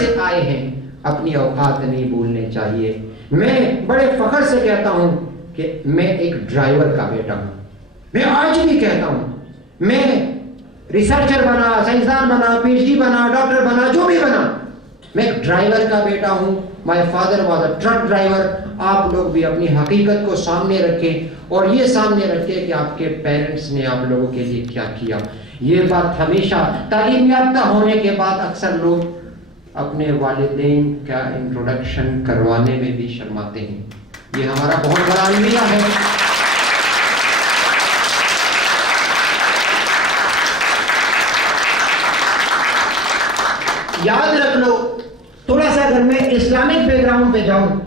سے آئے ہیں اپنی اوقات نہیں بھولنے چاہیے. میں بڑے فخر سے کہتا ہوں کہ میں ایک ڈرائیور کا بیٹا ہوں. میں آج بھی کہتا ہوں میں ریسرچر بنا, سائنسدان بنا, پی ایچ ڈی بنا, ڈاکٹر بنا, جو بھی بنا, میں ایک ڈرائیور کا بیٹا ہوں. My father was a truck driver. آپ لوگ بھی اپنی حقیقت کو سامنے رکھیں اور یہ سامنے رکھیں کہ آپ کے پیرنٹس نے آپ لوگوں کے لیے کیا کیا. یہ بات ہمیشہ تعلیم یافتہ ہونے کے بعد اکثر لوگ اپنے والدین کا انٹروڈکشن کروانے میں بھی شرماتے ہیں. یہ ہمارا بہت بڑا المیہ ہے. یاد رکھ لو, تھوڑا سا اگر میں اسلامک بیک گراؤنڈ پہ جاؤں,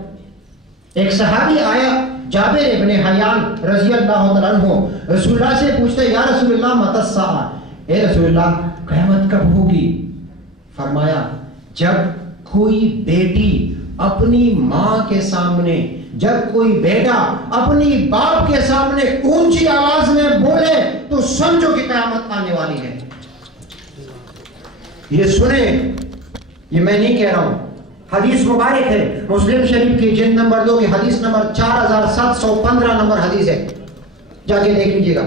ایک صحابی آیا جابر ابن حیان رضی اللہ تعالیٰ عنہ, رسول اللہ سے پوچھتے یا رسول اللہ متی الساعہ, اے رسول اللہ قیامت کب ہوگی؟ فرمایا جب کوئی بیٹی اپنی ماں کے سامنے, جب کوئی بیٹا اپنی باپ کے سامنے اونچی آواز میں بولے تو سمجھو کہ قیامت آنے والی ہے. یہ سنیں, یہ میں نہیں کہہ رہا ہوں, حدیث مبارک ہے مسلم شریف کی جلد نمبر 2 کی حدیث نمبر 4715 نمبر حدیث ہے, جا کے دیکھ لیجیے گا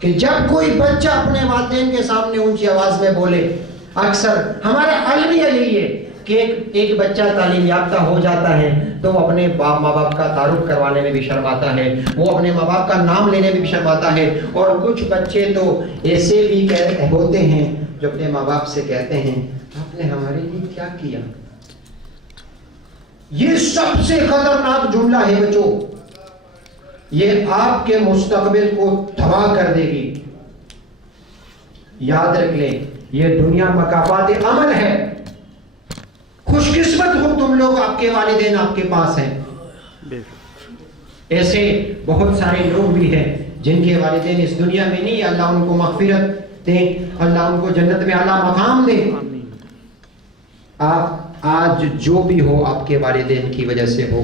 کہ جب کوئی بچہ اپنے والدین کے سامنے اونچی آواز میں بولے, اکثر ہمارا المیہ یہی ہے کہ ایک بچہ تعلیم یافتہ ہو جاتا ہے تو وہ اپنے ماں باپ کا تعارف کروانے میں بھی شرماتا ہے, وہ اپنے ماں باپ کا نام لینے میں بھی شرماتا ہے. اور کچھ بچے تو ایسے بھی ہوتے ہیں جو اپنے ماں باپ سے کہتے ہیں آپ نے ہمارے لیے کیا کیا. یہ سب سے خطرناک جملہ ہے بچوں, یہ آپ کے مستقبل کو تباہ کر دے گی. یاد رکھ لیں یہ دنیا مکافات عمل ہے. خوش قسمت ہو تم لوگ, آپ کے والدین آپ کے پاس ہیں. ایسے بہت سارے لوگ بھی ہیں جن کے والدین اس دنیا میں نہیں, اللہ ان کو مغفرت دے, اللہ ان کو جنت میں اعلیٰ مقام دے. آپ آج جو بھی ہو آپ کے والدین کی وجہ سے ہو,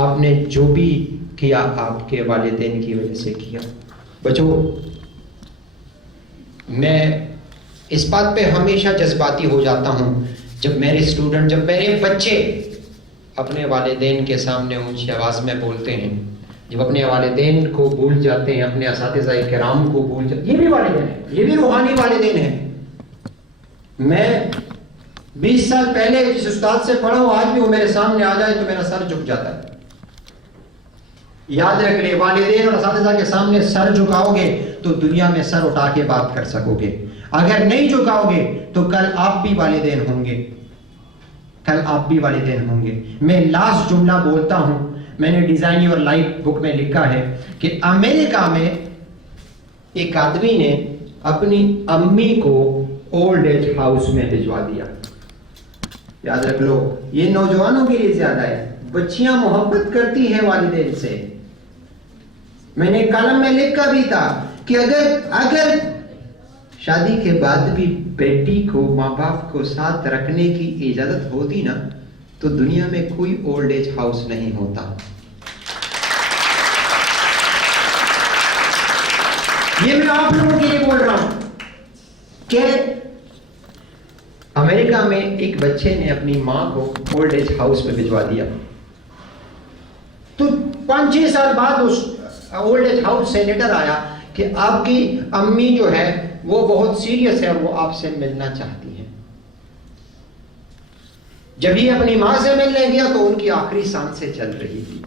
آپ نے جو بھی کیا آپ کے والدین کی وجہ سے کیا. بچوں میں اس بات پہ ہمیشہ جذباتی ہو جاتا ہوں جب میرے اسٹوڈنٹ, جب میرے بچے اپنے والدین کے سامنے اونچی آواز میں بولتے ہیں, جب اپنے والدین کو بھول جاتے ہیں, اپنے اساتذہ کرام کو بھول جاتے ہیں. یہ بھی والدین ہیں, یہ بھی روحانی والدین ہیں. میں 20 سال پہلے جس استاد سے پڑھا ہوں, آج بھی وہ میرے سامنے آ جائے تو میرا سر جھک جاتا ہے. یاد رکھ لیں والدین اور اساتذہ کے سامنے سر جھکاؤ گے تو دنیا میں سر اٹھا کے بات کر سکو گے. اگر نہیں جھکاؤ گے تو کل آپ بھی والدین ہوں گے, کل آپ بھی والدین ہوں گے. میں لاسٹ جملہ بولتا ہوں, میں نے ڈیزائن یور لائف بک میں لکھا ہے کہ امریکہ میں ایک آدمی نے اپنی امی کو اولڈ ایج ہاؤس میں بھجوا دیا. یاد رکھ لو یہ نوجوانوں کے لیے زیادہ ہے. بچیاں محبت کرتی ہیں والدین سے. میں نے کالم میں لکھا بھی تھا کہ اگر شادی کے بعد بھی بیٹی کو ماں باپ کو ساتھ رکھنے کی اجازت ہوتی نا تو دنیا میں کوئی اولڈ ایج ہاؤس نہیں ہوتا. یہ میں آپ لوگوں کے لیے بول رہا ہوں کہ امریکہ میں ایک بچے نے اپنی ماں کو اولڈ ایج ہاؤس میں بھجوا دیا تو 5-6 سال بعد اس اولڈ ایج ہاؤس سے لیٹر آیا کہ آپ کی امی جو ہے وہ بہت سیریس ہے اور وہ آپ سے ملنا چاہتی ہیں. جب یہ اپنی ماں سے ملنے گیا تو ان کی آخری سانسیں چل رہی تھی.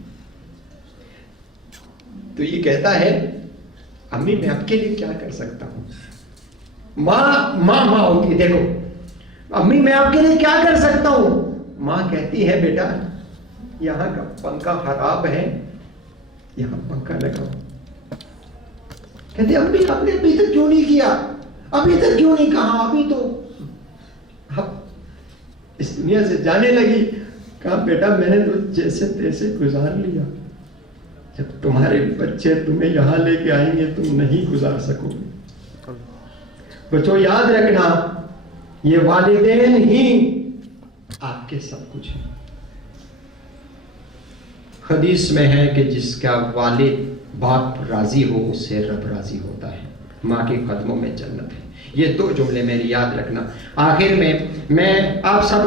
تو یہ کہتا ہے امی میں آپ کے لیے کیا کر سکتا ہوں. ماں ہوتی, دیکھو امی میں آپ کے لیے کیا کر سکتا ہوں. ماں کہتی ہے بیٹا یہاں کا پنکھا خراب ہے, یہاں پنکھا لگاؤ. کہتے امی آپ نے ابھی تک کیوں نہیں کیا, ابھی تک کیوں نہیں کہا, ابھی تو اس دنیا سے جانے لگی. کہا بیٹا میں نے تو جیسے تیسے گزار لیا, جب تمہارے بچے تمہیں یہاں لے کے آئیں گے تم نہیں گزار سکو گے. بچوں یاد رکھنا یہ والدین ہی آپ کے سب کچھ ہیں. حدیث میں ہے کہ جس کا والد باپ راضی ہو اس سے رب راضی ہوتا ہے. ماں کے قدموں میں جنت ہے. یہ 2 جملے میری یاد رکھنا. آخر میں آپ سب